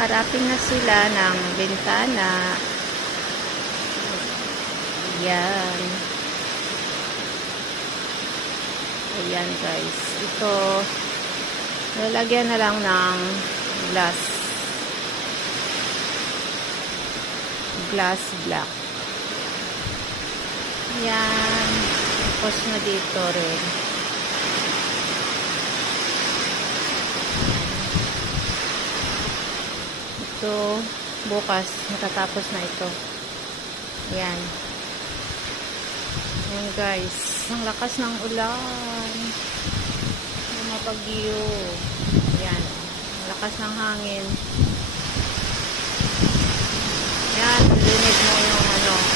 Nakarating na sila ng bintana. Yan. Ayan guys. Ito, lalagyan na lang ng glass black. Ayan. Tapos na dito rin. Ito, bukas, matatapos na ito. Ayan. Ayan guys. Ang lakas ng ulan. Mapagyo. Ayan. Ang lakas ng hangin. Ayan. Linig mo yung ayan.